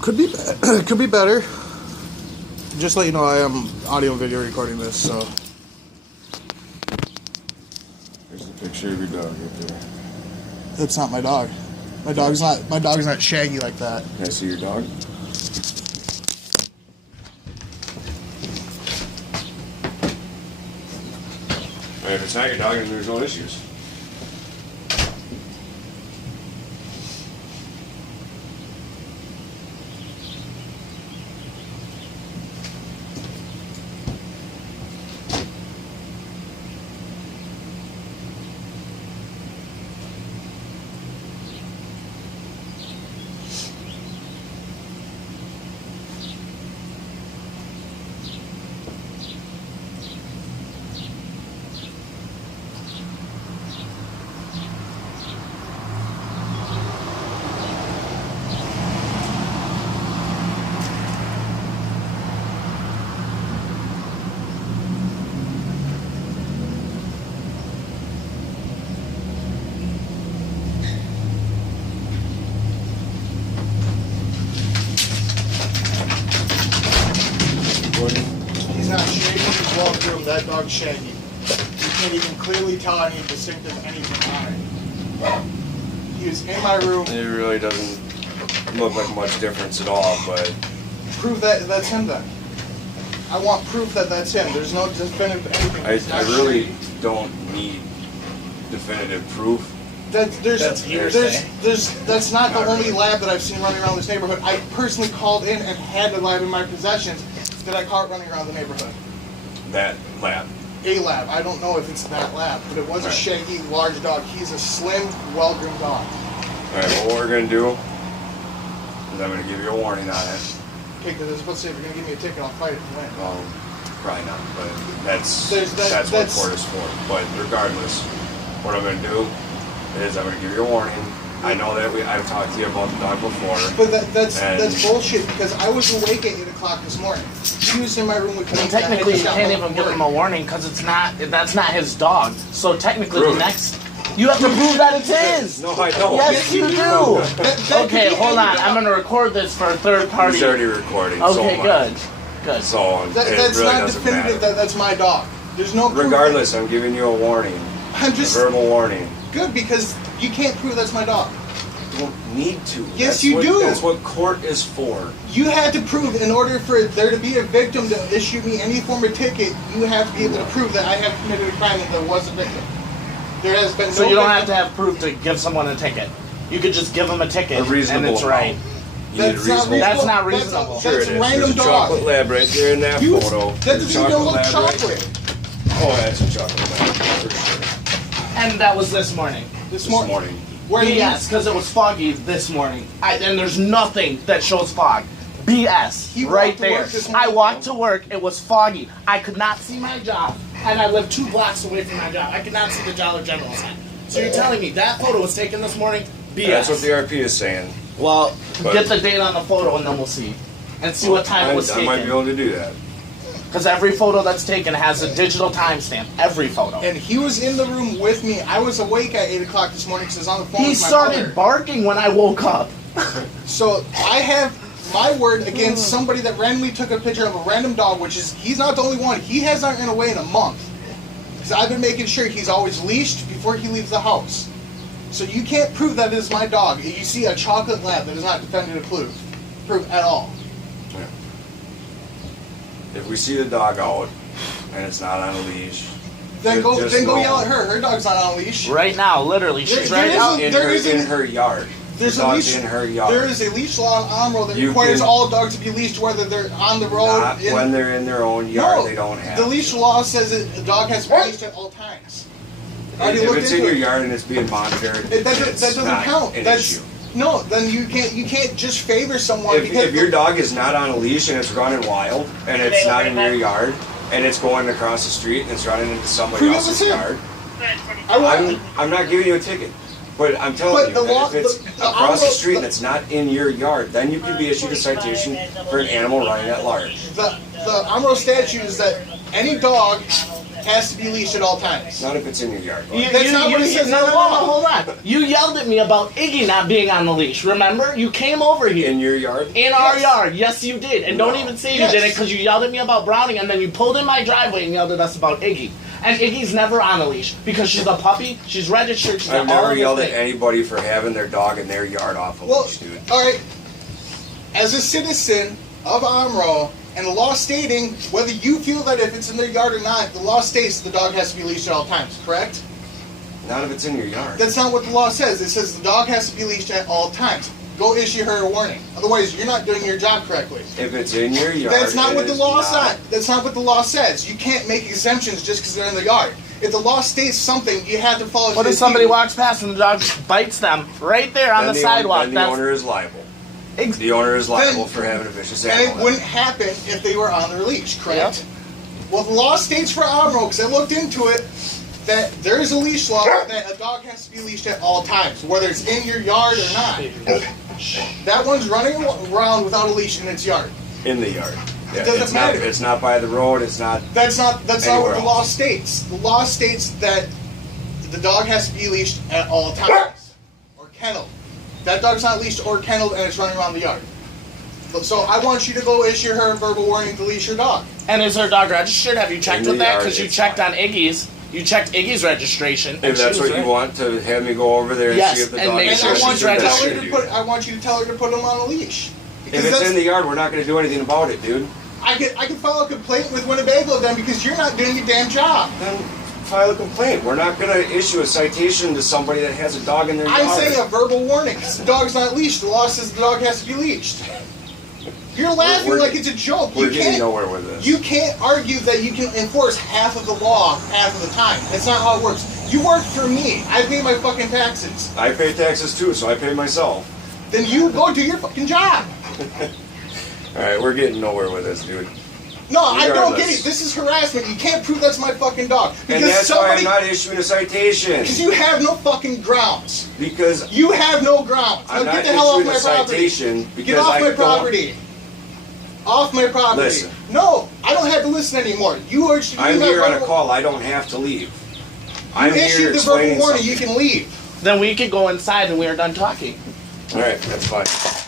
Could be better. Just to let you know, I am audio and video recording this, so. There's the picture of your dog right there. That's not my dog. My dog's not shaggy like that. Can I see your dog? If it's not your dog, then there's no issues. He's not shaggy, he's well groomed. That dog's shaggy. You can't even clearly tell any distinctive anything on it. He was in my room. It really doesn't look like much difference at all, but... Prove that that's him then. I want proof that that's him. There's no definitive anything. I really don't need definitive proof. That's not the only lab that I've seen running around this neighborhood. I personally called in and had the lab in my possessions that I caught running around the neighborhood. That lab. A lab. I don't know if it's that lab, but it was a shaggy, large dog. He's a slim, well-groomed dog. Alright, well, what we're going to do is I'm going to give you a warning on it. Okay, because I was supposed to say, if you're going to give me a ticket, I'll fight it and win. Well, probably not, but that's that's what court is for. But regardless, what I'm going to do is I'm going to give you a warning. I know that I've talked to you about the dog before. But that's bullshit, because I was awake at 8 o'clock this morning. He was in my room with me. Technically, you can't even give him a warning because that's not his dog. So technically, Prove the next... You have to prove that it's his! No, I don't. Yes, you do! Okay, hold on. I'm going to record this for a third party. He's already recording. Okay, so good. Good. So that's really not definitive that that's my dog. There's no proof. Regardless, I'm giving you a warning. I'm just... A verbal warning. Good, because you can't prove that's my dog. You don't need to. Yes, you do. That's what court is for. You had to prove, in order for there to be a victim to issue me any form of ticket, you have to be able to prove that I have committed a crime and there was a victim. There has been no So you don't have victim. to have proof to give someone a ticket. You could just give them a ticket, A reasonable and it's right. amount. That's not reasonable. Sure That's it is. random There's a dog. chocolate lab right there in that photo. That There's doesn't a even look lab right chocolate. there. Oh, that's a chocolate lab for sure. And that was this morning. This morning. Where BS, because it was foggy this morning. And there's nothing that shows fog. BS. He Right walked to there. work this morning. I walked to work, it was foggy. I could not see my job. And I live 2 blocks away from my job. I could not see the Dollar General sign. So you're telling me that photo was taken this morning? BS. That's what the RP is saying. Well, But- get the date on the photo and then we'll see. And see what time it was I might be taken. able to do that. Because every photo that's taken has a digital timestamp. Every photo. And he was in the room with me. I was awake at 8 o'clock this morning because I was on the phone He with my started mother. barking when I woke up. So I have my word against somebody that randomly took a picture of a random dog, which is, he's not the only one. He hasn't run away in a month. Because I've been making sure he's always leashed before he leaves the house. So you can't prove that it is my dog. You see a chocolate lab that is not definitive proof at all. Yeah. If we see the dog out and it's not on a leash, Then go just know- yell at her. Her dog's not on a leash. Right now, literally, she's There right is out. in her yard. There's the a dog's leash. in her yard. There is a leash law in Omro that You requires can- all dogs to be leashed, whether they're on the road. Not when they're in their own yard, they don't have The to. leash law says that a dog has to be leashed at all times. I already If looked it's in into your it. yard and it's being monitored, That it's doesn't not count. an That's issue. no. Then you can't just favor someone because If your dog is not on a leash and it's running wild and it's not in your yard and it's going across the street and it's running into somebody Prove it else's was him. yard, I want. I'm not giving you a ticket. But I'm telling But you, the that law- if it's the across the Omro- street and it's not in your yard, then you can be issued a citation for an animal running at large. The Omro statute is that any dog has to be leashed at all times. Not if it's in your yard. That's not what it says. No, hold on. You yelled at me about Iggy not being on the leash. Remember? You came over here. In your yard? In our yard. Yes, you did. And don't even say you did it because you yelled at me about Browning and then you pulled in my driveway and yelled at us about Iggy. And Iggy's never on a leash because she's a puppy. She's registered. She's I've got all never of yelled things. at anybody for having their dog in their yard off a leash, dude. All right. As a citizen of Omro, and the law stating whether you feel that if it's in their yard or not, the law states the dog has to be leashed at all times, correct? Not if it's in your yard. That's not what the law says. It says the dog has to be leashed at all times. Go issue her a warning. Otherwise, you're not doing your job correctly. If it's in your yard, That's not what the is law not. says. That's not what the law says. You can't make exemptions just because they're in the yard. If the law states something, you have to follow. What if somebody walks past and the dog bites them right there on Then the sidewalk? Then the owner is liable. Ex- The owner is liable for having a vicious And animal. it wouldn't happen if they were on their leash, correct? Well, the law states for Omro, because I looked into it, that there is a leash law that a dog has to be leashed at all times, whether it's in your yard or not. That one's running around without a leash in its yard. In the yard. Yeah, doesn't it's matter. Not, it's not by the road. It's not. That's not what Anywhere the law else. states. The law states that the dog has to be leashed at all times, or kenneled. That dog's not leashed or kenneled, and it's running around the yard. So I want you to go issue her a verbal warning to leash your dog. And is her dog registered? Have you checked In the with that? yard, Because you it's checked fine. on Iggy's. You checked Iggy's registration. and If she that's was what you right. want to have me go over there and Yes, see if the and dog make is sure And I want she's you to tell registered. her to put. I want you to tell her to put him on a leash. If Because it's that's- in the yard, we're not going to do anything about it, dude. I can file a complaint with Winnebago then because you're not doing your damn job. Then file a complaint. We're not going to issue a citation to somebody that has a dog in their yard. I'm saying a verbal warning because the dog's not leashed. The law says the dog has to be leashed. You're laughing We're- like it's a joke. We're You getting can't. nowhere with this. You can't argue that you can enforce half of the law half of the time. That's not how it works. You work for me. I pay my fucking taxes. I pay taxes too, so I pay myself. Then you go do your fucking job. All right, we're getting nowhere with this, dude. No, I don't get Regardless. it. This is harassment. You can't prove that's my fucking dog. And that's why I'm not issuing a citation. Because you have no fucking grounds. Because You have no grounds. I'm Now not get the hell off issuing my a property. citation because Get off I my don't- property. Off my property. Listen. No, I don't have to listen anymore. You are. I'm here on a call. I don't have to leave. I'm You here issued the verbal explaining warning. something. You can leave. Then we could go inside and we are done talking. All right, that's fine.